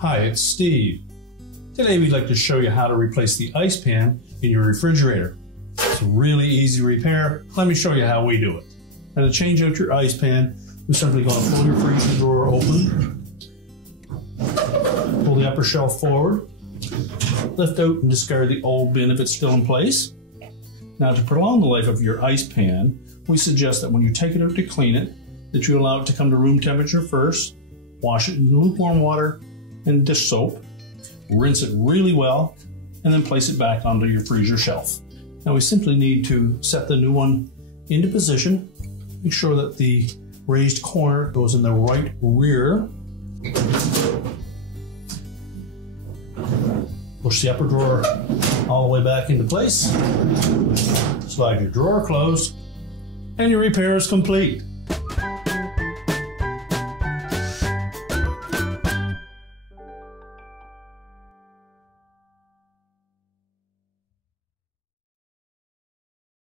Hi, it's Steve. Today we'd like to show you how to replace the ice pan in your refrigerator. It's a really easy repair. Let me show you how we do it. Now to change out your ice pan, we're simply going to pull your freezer drawer open, pull the upper shelf forward, lift out and discard the old bin if it's still in place. Now to prolong the life of your ice pan, we suggest that when you take it out to clean it, that you allow it to come to room temperature first, wash it in lukewarm water and dish soap, rinse it really well, and then place it back onto your freezer shelf. Now we simply need to set the new one into position, make sure that the raised corner goes in the right rear, push the upper drawer all the way back into place, slide your drawer closed, and your repair is complete.